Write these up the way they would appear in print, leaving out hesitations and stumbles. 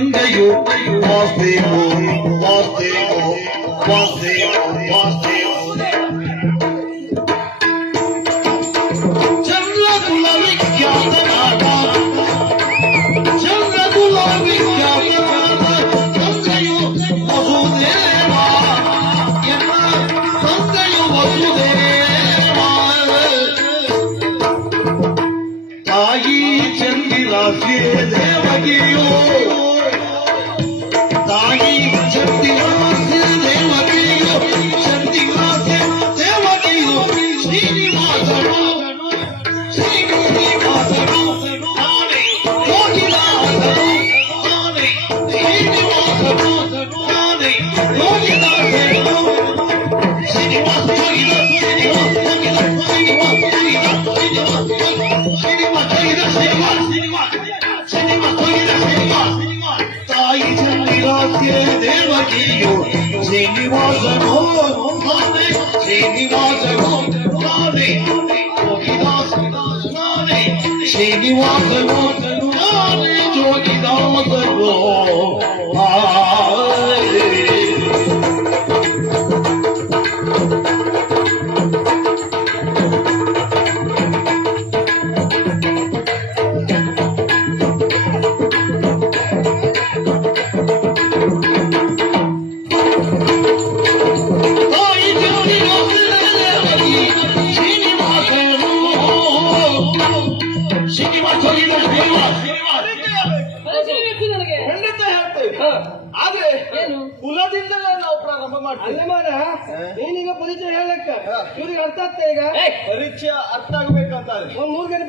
ತಂದೆಯು ವಾಸುದೇವೋ ವಾಸುದೇವೋ ವಾಸುದೇವೋ ವಾಸುದೇವೋ ಚಂದ್ರಕುಲ ವಿಖ್ಯಾತನಾದ ಚಂದ್ರಕುಲ ವಿಖ್ಯಾತನಾದ ತಂದೆಯು ವಸುದೇವ ಎನ್ನ ತಂದೆಯು ವಸುದೇವ ತಾಯಿ ಚಂದಿರಾಸೆ ದೇವಗಿಯೋ ತಾಯಿ ಚಂದಿರಾಸೆ ದೇವಗಿಯೋ ಚಂದಿರಾಸೆ ದೇವಗಿಯೋ ಶ್ರೀನಿವಾಸನು ಶ್ರೀನಿವಾಸನು ನಾನೇ ಯೋಗಿದಾಸನು ನಾನೇ ಶ್ರೀನಿವಾಸನು ನಾನೇ ಯೋಗಿದಾಸನು ಶ್ರೀನಿವಾಸ ತಾಯಿ ಚಂದಿರಾಸೆ ದೇವಗಿಯೋ ಶ್ರೀನಿವಾಸನು ನಾನೇ ಶ್ರೀನಿವಾಸನು ನಾನೇ ಯೋಗಿದಾಸನು ನಾನೇ ಶ್ರೀನಿವಾಸನು ನಾನೇ ಯೋಗಿದಾಸನು ಆದ್ರೆ ಕುಲದಿಂದಲೇ ನಾವು ಪ್ರಾರಂಭ ಮಾಡ್ತೀವಿ. ನೀನೀಗ ಪರಿಚಯ ಹೇಳಕ್ಕ ಇವ್ರಿಗೆ ಅರ್ಥ ಆಗ್ತಾ ಈಗ ಪರಿಚಯ ಅರ್ಥ ಆಗ್ಬೇಕಂತ ಒಂದ್ 3 ಗಂಟೆ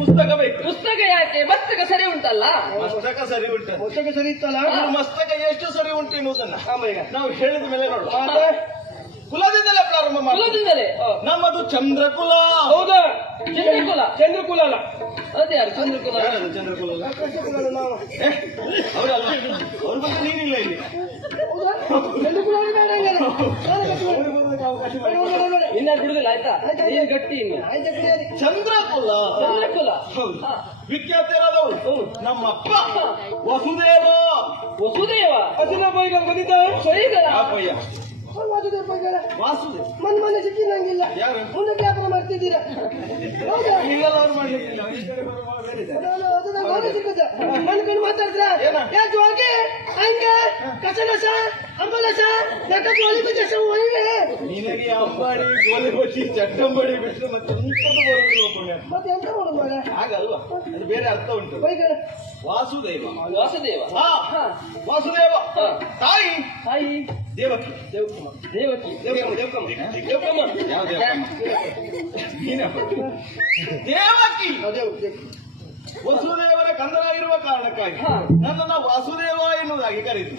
ಪುಸ್ತಕ ಬೇಕು. ಪುಸ್ತಕ ಯಾಕೆ? ಮಸ್ತಕ ಸರಿ ಉಂಟಲ್ಲ. ಮಸ್ತಕ ಸರಿ ಉಂಟು. ಮಸ್ತಕ ಸರಿ ಇತ್ತಲ್ಲ. ಮಸ್ತಕ ಎಷ್ಟು ಸರಿ ಉಂಟು ಎನ್ನುವುದನ್ನ ನಾವು ಹೇಳಿದ ಮೇಲೆ ನೋಡು. ಕುಲದಿಂದಲೇ ಪ್ರಾರಂಭ ಮಾಡಿ. ಕುಲದಿಂದಲೇ ನಮ್ಮದು ಚಂದ್ರಕುಲ. ಹೌದಾ? ಚಂದ್ರಕುಲ. ಚಂದ್ರಕುಲ ಅಲ್ಲ ಅದೇ ಯಾರು ಚಂದ್ರಕುಲ? ಚಂದ್ರಕುಲ ಅವರಲ್ಲ, ಅವ್ರ ಬಗ್ಗೆ ನೀನಿಲ್ಲ ಇಲ್ಲಿ. ಇನ್ನ ಬಿಡುದಿಲ್ಲ ಆಯ್ತಾ? ನೀನ್ ಗಟ್ಟಿ ಇನ್ನು. ಚಂದ್ರಕುಲ. ಚಂದ್ರಕುಲ ವಿಖ್ಯಾತರಾದವರು ನಮ್ಮಪ್ಪ ವಸುದೇವ. ವಸುದೇವ ಅದಿನ ಬೈಗ ಬಂದಿದ್ದ ಅಪ್ಪಯ್ಯ ವಾಸುದೇವ ಮೊನ್ನೆ ಸಿಕ್ಕಿ ನಂಗಿಲ್ಲ. ಮುಂದೆ ವ್ಯಾಪಾರ ಮಾಡ್ತಿದ್ದೀರಾ? ನನ್ನ ಕಣ್ಣು ಮಾತಾಡಿದ್ರ ಜೋಗಿ ಹಂಗೆ ಕಸನಸ ಅಂಬಲಸ ನಿನಗೆ ಅಂಬಾಡಿ ಗೋಲಿಬಟ್ಟಿ ಚಟ್ಟಂಬಡಿ ಬಿಟ್ಟು ಮತ್ತೆ ಮತ್ತೆ ಎಂತ ಮಾಡೋದು ಹಾಗಲ್ವಾ? ಅದು ಬೇರೆ ಅರ್ಥ ಉಂಟು. ವಾಸುದೇವ. ವಾಸುದೇವ ವಾಸುದೇವ ತಾಯಿ ತಾಯಿ ದೇವಕಿ. ದೇವಕಮ್ಮ. ದೇವಕಿ ದೇವಕಮ್ಮ. ದೇವಕಮ್ಮ ದೇವಕಿ ವಸುದೇವರ ಕಂದನಾಗಿರುವ ಕಾರಣಕ್ಕಾಗಿ ನನ್ನನ್ನ ವಾಸುದೇವ ಎನ್ನುವುದಾಗಿ ಕರೀತು.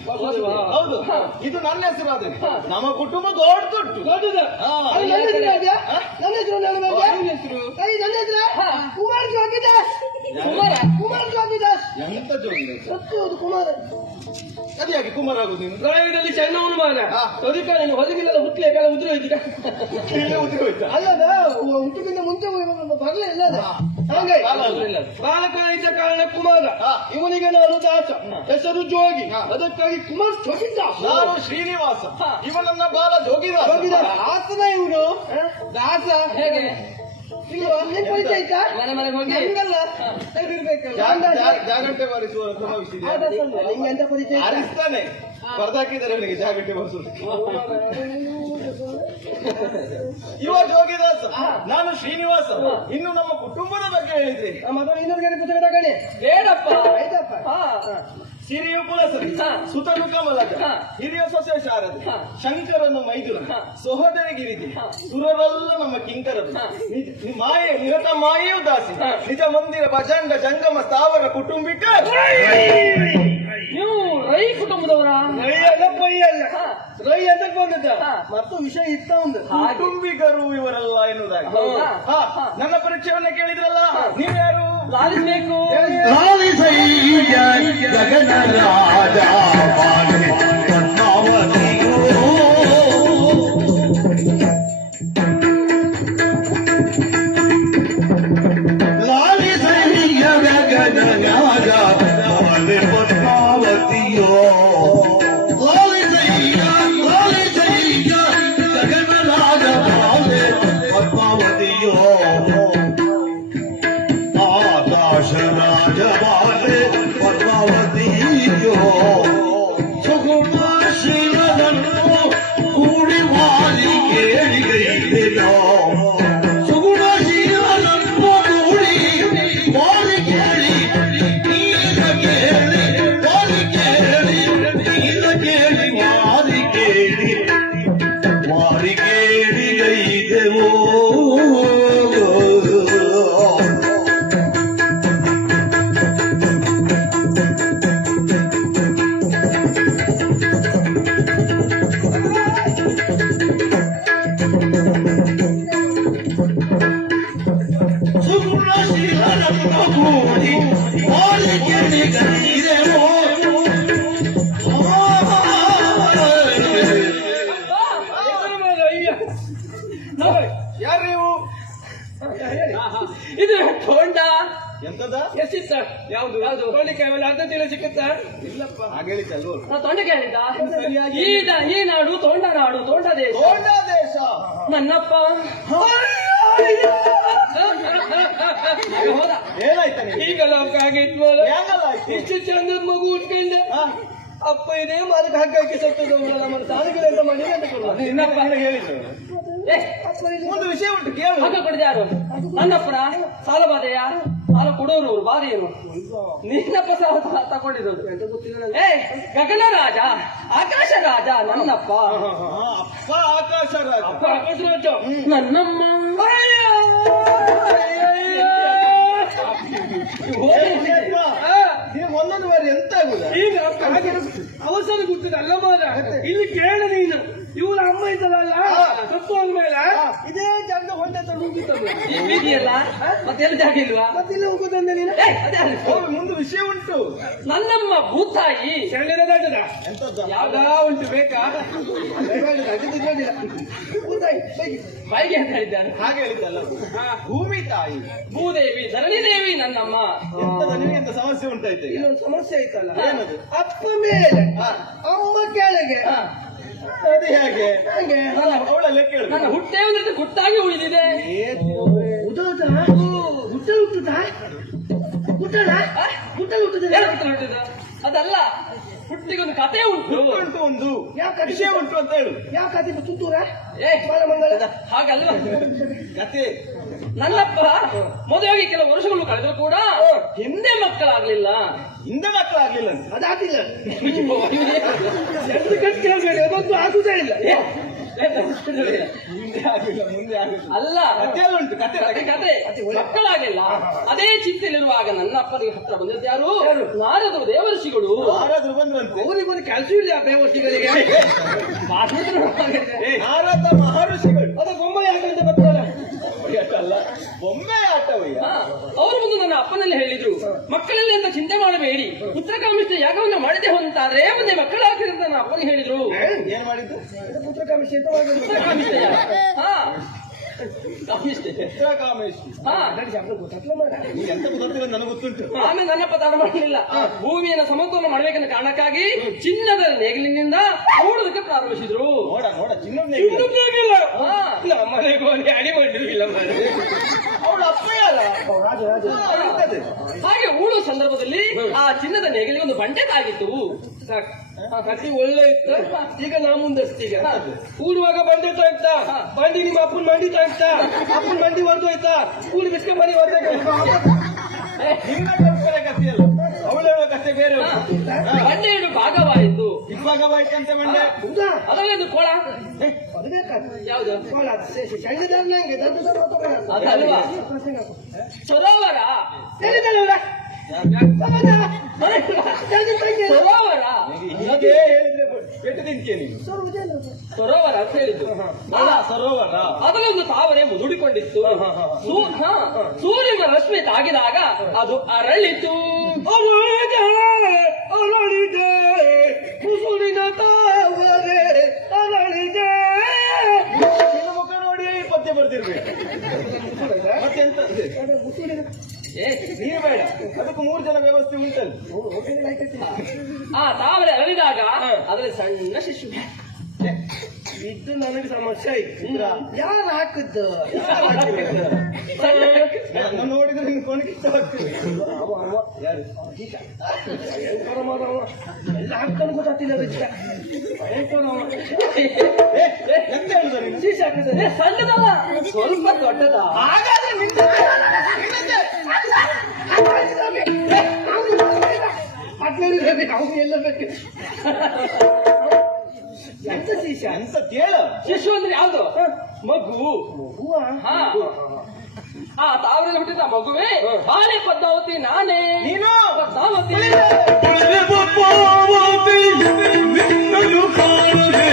ಹೌದು, ಇದು ನನ್ನ ಹೆಸರು. ಅದೇ ನಮ್ಮ ಕುಟುಂಬ ದೊಡ್ಡದು. ಕುಮಾರ್ ಜೋಗಿದಾಸ್. ಕುಮಾರ್ ಜೋಗಿದಾಸ್ ಎಂತ ಜೋಗಿದಾಸ್? ಕುಮಾರ್ ಅದ್ಯಾಕೆ ಕುಮಾರ್ ಆಗುದು? ನೀನು ಪ್ರಳಯದಲ್ಲಿ ಸಣ್ಣವನು ಮಾರ ಅದಕ್ಕೆ ಹೊರಗಿಲ್ಲ ಹುಟ್ಲೇಕಲ್ಲ ಉದುರು ಹೋಯ್ತು. ಉದುರು ಹೋಯ್ತು ಅಲ್ಲದ ಹುಟ್ಟಿಗಿಂತ ಮುಂಚೆ ಬರಲೇ ಇಲ್ಲ. ಹಾಗೆ ಬಾಲಕ ಇದ್ದ ಕಾರಣ ಕುಮಾರ, ಇವನಿಗೆ ನಾನು ದಾಸ, ಹೆಸರು ಜೋಗಿ, ಅದಕ್ಕಾಗಿ ಕುಮಾರ್ ಜೋಗಿದಾಸ್. ನಾನು ಶ್ರೀನಿವಾಸ, ಇವನನ್ನ ಬಾಲ ಜೋಗಿದಾಸ. ದಾಸನ ಇವನು ದಾಸ. ಹೇಗೆ ಪರಿಚಯ ಆಯ್ತಾ? ಮನೆ ಮನೆಗೆ ಹೋಗಿ ಹಂಗಲ್ಲ ಜಾಗಟೆ ಬಾರಿಸುವ ನಿಂಗೆ ಎಂತ ಪರಿಚಯ ಅರಿಸ್ತಾನೆ ಬರ್ದಾಕಿದ್ದಾರೆ ಅವನಿಗೆ ಜಾಗಟೆ ಬಾರಿಸುವುದು. ಇವ ಜೋಗಿದಾಸ, ನಾನು ಶ್ರೀನಿವಾಸ. ಇನ್ನು ನಮ್ಮ ಕುಟುಂಬದ ಬಗ್ಗೆ ಹೇಳಿದ್ರಿ. ಇನ್ನೊಂದು ಪುಸ್ತಕ ತಗೊಳ್ಳಿ. ಬೇಡಪ್ಪ ಆಯ್ತಪ್ಪ. ಸಿರಿಯು ಕುಲಸರಿ, ಸುತನು ಕಮಲಜ, ಹಿರಿಯ ಸೊಸೆ ಶಾರದೆ, ಶಂಕರನು ಮೈದುರ, ಸಹೋದರಿ ಗಿರಿಜಿ, ಸುರರೆಲ್ಲ ನಮ್ಮ ಕಿಂಕರರು. ಮಾಯೆ ನಿರತ ಮಾಯೆಯು ದಾಸಿ, ನಿಜ ಮಂದಿರ ಭಜಂಡ ಜಂಗಮ ಸ್ಥಾವರ ಕುಟುಂಬಿಕ. ನೀವು ರೈ ಕುಟುಂಬದವರ? ರೈ ಅಲ್ಲ ಪೈ ಅಲ್ಲ, ರೈ ಅದಕ್ಕೆ ಬಂದದ್ದ. ಮತ್ತು ವಿಷಯ ಇತ್ತ ಒಂದು ಕುಟುಂಬಿಗರು ಇವರೆಲ್ಲ ಎನ್ನುವುದಾಗಿ. ನನ್ನ ಪರಿಚಯವನ್ನ ಕೇಳಿದ್ರಲ್ಲ, ನೀವ್ಯಾರು? ಲಾಲಿಸಬೇಕು. ಗಗನ ರಾಜ ಪದ್ಮಾವತಿಯೋ ಲಾಲಿಸಯ್ಯ ಗಗನ ರಾಜ ಪದ್ಮಾವತಿಯೋ ಜಗನ್ನಾಥ ಬಾಲೆ ಪದ್ಮಾವತಿಯೋ ಆಕಾಶ ರಾಜ ಬಾಲೆ ಪದ್ಮಾವತಿಯೋ ಸುಗುಣ ಶಿವನನ್ನು ಕೂಡಿ ಮಾರಿ ಕೇಳಿಗೈದೆಯೋ ಸುಗುಣ ಶಿವನನ್ನು ಕೂಡಿ ಮಾರಿ ಕೇಳಿ ನೀಲ ಕೇಳಿ ಮಾರಿ ಕೇಳಿ ನೀಲ ಕೇಳಿ ಮಾರಿ ಕೇಳಿ ಗೈದೆವೋ ಕೂಡಿ ಮಾರಿ ಕೇಳಿ ಗೈದೆವೋ ಯಾರು ನೀವು ಇದು ತೋಂಡ ಎಂತದ ಎಷ್ಟಿತ್ತ ಯಾವ್ದು ಯಾವ್ದು ತೊಂಡೆಕಾಯಿ ಅರ್ಧ ಚೀಲ ಸಿಕ್ಕುತ್ತಾ ಇಲ್ಲಪ್ಪ ಹಾಗೆ ಹೇಳಿದ್ದಲ್ವ ತೊಂಡೆಕಾಯಿ ಹೇಳಿದ್ದ ಈ ನಾಡು ತೋಂಡ ನಾಡು ತೋಂಡ ದೇಶ ತೋಂಡ ದೇಶ ನನ್ನಪ್ಪ ಏನಾಯ್ತ ಈಗ ಲೋಕ ಆಗಿದ್ವಲ್ಲ ಇಷ್ಟು ಚಂದದ ಮಗು ಉಟ್ಕೊಂಡೆ ಅಪ್ಪ ಇದೇ ಮಾರ್ಗ ಹಾಕಿ ಸತ್ತದ ನಮ್ಮ ಸಾಲಿಗೆ ಅಂತ ಮಾಡಿ ನಿನ್ನಪ್ಪ ಹೇಳಿದ್ರು ಒಂದು ವಿಷಯ ಉಂಟು ಕೇಳು ಹಗ್ಗ ಕೊಡದೆ ಯಾರು ನನ್ನಪ್ಪನ ಸಾಲ ಬಾಧೆಯ ಸಾಲ ಕೊಡೋರು ಬಾಧೆ ಏನು ನಿನ್ನಪ್ಪ ಸಾಲ ತಗೊಂಡಿರೋದು ಗಗನ ರಾಜ ಆಕಾಶ ರಾಜ ನನ್ನಪ್ಪ ಅಪ್ಪ ಆಕಾಶ ರಾಜ ಅಪ್ಪ ಆಕಾಶ ರಾಜ ನನ್ನಮ್ಮ ಒಂದೊಂದು ಬಾರಿ ಎಂತ ಈಗ ಅವಸರ ಗೊತ್ತಿದೆ ಅಲ್ಲ ಮಾರ ಇಲ್ಲಿ ಕೇಳ ನೀನು ಇವರ ಅಮ್ಮ ಇದ್ದಲ್ಲ ಸತ್ತು ಅಂದ್ಮೇಲೆ ಇದೇ ಜಾಗ ಹೊಂಟೆ ಮುಗಿತಲ್ಲ ಮತ್ತೆಲ್ಲ ಜಾಗ ಇಲ್ವಾ ಮತ್ತೆಲ್ಲ ಹೋಗುದಂದ್ರೆ ನೀನು ಮುಂದೆ ವಿಷಯ ಉಂಟು ನನ್ನಮ್ಮ ಭೂತಾಯಿ ಶರಣಿನ ದಾಟದ ಯಾವ್ದ ಉಂಟು ಬೇಕಾ ಭೂತಾಯಿ ಬಾಯಿಗೆ ಅಂತ ಹೇಳಿದ್ದಾನೆ ಹಾಗೆ ಹೇಳಿದ್ದಲ್ಲ ಭೂಮಿ ತಾಯಿ ಭೂದೇವಿ ಧರಣಿ ದೇವಿ ನನ್ನಮ್ಮ ನಿಮಗೆ ಸಮಸ್ಯೆ ಉಂಟಾಯ್ತು ಇಲ್ಲೊಂದು ಸಮಸ್ಯೆ ಐತಲ್ಲ ಏನದು ಅಪ್ಪ ಮೇಲೆ ಅಮ್ಮ ಕೆಳಗೆ ಅದೇ ಹೇಗೆ ಅವಳಲ್ಲೇ ಕೇಳು ನನ್ನ ಹುಟ್ಟೆ ಒಂದು ಗುಟ್ಟಾಗಿ ಉಳಿದಿದೆ ಅದಲ್ಲ ಹುಟ್ಟಿಗೊಂದು ಕತೆ ಉಂಟು ಒಂದು ವಿಷಯ ಉಂಟು ಅಂತ ಹೇಳು ಯಾವ ಕತೆ ತುತ್ತೂರ ಹಾಗಲ್ಲ ಕತೆ ನನ್ನಪ್ಪ ಮದುವೆಗೆ ಕೆಲವು ವರ್ಷಗಳು ಕಳೆದ್ರು ಕೂಡ ಹಿಂದೆ ಮಕ್ಕಳಾಗ್ಲಿಲ್ಲ ಹಿಂದೆ ಮಕ್ಕಳಾಗ್ಲಿಲ್ಲ ಅದಾಗಿಲ್ಲ ಅದೊಂದು ಆಗುದೇ ಇಲ್ಲ ಅಲ್ಲ ಉಂಟು ಕತೆ ಮಕ್ಕಳಾಗಿಲ್ಲ ಅದೇ ಚಿಂತೆಯಲ್ಲಿರುವಾಗ ನನ್ನ ಅಪ್ಪನಿಗೆ ಹತ್ರ ಬಂದಿದ್ದು ಯಾರು ನಾರದರು ದೇವರ್ಷಿಗಳು ನಾರದರು ಬಂದ್ರಂತೆ ಅವರಿಗೊಂದು ಕೆಲಸ ಇಲ್ಲ ದೇವರ್ಷಿಗಳಿಗೆ ನಾರದ ಮಹರ್ಷಿಗಳು ಅದು ಬೊಂಬೆ ಆಟ ಅಂತ ಬರ್ತಾರೆ ಅಲ್ಲ ಬೊಂಬೆ ಆಟವಯ್ಯ ಅವರು ಬಂದು ನನ್ನ ಅಪ್ಪನಲ್ಲಿ ಹೇಳಿದ್ರು ಮಕ್ಕಳಲ್ಲಿ ಅಂತ ಚಿಂತೆ ಮಾಡಬೇಡಿ ಪುತ್ರಕಾಮಿಷ್ಟ ಯಾಗವನ್ನು ಮಾಡದೆ ಹೊಂತಾದ್ರೆ ಮುಂದೆ ಮಕ್ಕಳಾಗ್ತದೆ ಅಂತ ನನ್ನ ಅಪ್ಪನಿಗೆ ಹೇಳಿದ್ರು ಏನ್ ಮಾಡಿದ್ದು ಪುತ್ರಕಾಮಿಷ್ಟ ನನಗೆ ಗೊತ್ತುಂಟು ಆಮೇಲೆ ನನ್ನಪ್ಪ ತಡ ಮಾಡಲಿಲ್ಲ ಭೂಮಿಯನ್ನು ಸಮತೋಲನ ಮಾಡಬೇಕೆಂದ ಕಾರಣಕ್ಕಾಗಿ ಚಿನ್ನದ ನೇಗಿಲಿನಿಂದ ನೋಡೋದಕ್ಕೆ ಪ್ರಾರಂಭಿಸಿದ್ರು ನೋಡ ಅಡಿ ಮಾಡಿರ್ಲಿಲ್ಲ ಅವಳ ಅಪ್ಪ ಯಾರ ಹಾಗೆ ಊಳು ಸಂದರ್ಭದಲ್ಲಿ ಆ ಚಿನ್ನದ ನೇಗಿಲಿಗೆ ಒಂದು ಬಂಡೆ ತಾಗಿತ್ತು ಕಟ್ಟಿ ಒಳ್ಳೆ ಇತ್ತು ಈಗ ನಾ ಮುಂದಸ್ತಿ ಈಗ ಕೂಡುವಾಗ ಬಂಡೆ ತಾಯ್ತಾ ಬಂಡಿ ನಿಮ್ಮ ಅಪ್ಪನ ಮಂಡಿ ತಾಯ್ತಾ ಅಪ್ಪನ ಮಂಡಿ ಹೊರದೋಯ್ತಾ ಕೂಡಿ ಬಿಸ್ಕೆ ಮನೆ ಕಥೆಯಲ್ಲ ಅವಳು ಹೇಳೋ ಕಥೆ ಬೇರೆ ಬಂಡೆ ಏನು ಭಾಗವಾಯಿತು ಭಾಗವಾಯ್ತಂತೆ ಬಂಡೆ ಅದರಲ್ಲೊಂದು ಕೋಳ ಯಾವುದು ಅದಲ್ವಾ ಸರೋವರ ಸರೋವರ ಅಂತ ಹೇಳಿದ್ದು ಸರೋವರ ಅದರಲ್ಲೊಂದು ತಾವರೆ ಮುದುಡಿಕೊಂಡಿತ್ತು ಸೂರ್ಯನ ರಶ್ಮಿ ತಾಗಿದಾಗ ಅದು ಅರಳಿತು ಮುಸುಳಿನ ತಾವರೆ ಅರಳಿದೆ ಮುಖ ನೋಡಿ ಪದ್ಯ ಬರ್ತಿರ್ಬೇಕು ಮತ್ತೆಂತ ನೀರು ಬೇಡ ಅದಕ್ಕೆ 3 ಜನ ವ್ಯವಸ್ಥೆ ಉಂಟಲ್ಲ. ಆ ತಾವರೆ ಅರಳಿದಾಗ ಅದರಲ್ಲಿ ಸಣ್ಣ ಶಿಶು ಇದು ನನಗೆ ಸಮಸ್ಯೆ ಆಯ್ತು. ಯಾರು ಹಾಕಿದ್ದು? ನಾನು ನೋಡಿದ್ರೆ ನಿಮ್ಗೆ ಕೊಣಗಿಷ್ಟ ಆಗ್ತದೆ. ಯಾರು ಭಯಂಕರ ಮಾದವ ಎಲ್ಲ ಹಾಕೊಂಡು ಗೊತ್ತಾಗ್ತಿಲ್ಲ. ಭಯಂಕರ ಶಿಶು ಹಾಕಿದ್ರೆ ಸಣ್ಣದಲ್ಲ, ಸ್ವಲ್ಪ ದೊಡ್ಡದ. ಹಾಗಾದ್ರೆ ನಾವು ಎಲ್ಲ ಬೇಕು ಎಂತ ಶಿಷ್ಯ ಅಂತ ಕೇಳ. ಶಿಶು ಅಂದ್ರೆ ಯಾವ್ದು? ಮಗು. ಹೂವ ಹಾ, ಆ ತಾವರಲ್ಲಿ ಹುಟ್ಟಿದ ಮಗುವೇ ನಾನೇ ಪದ್ಮಾವತಿ. ನಾನೇ ನೀನು ಪದ್ಮಾವತಿ. ನಿನ್ನನ್ನು ಕಾಣುವೆ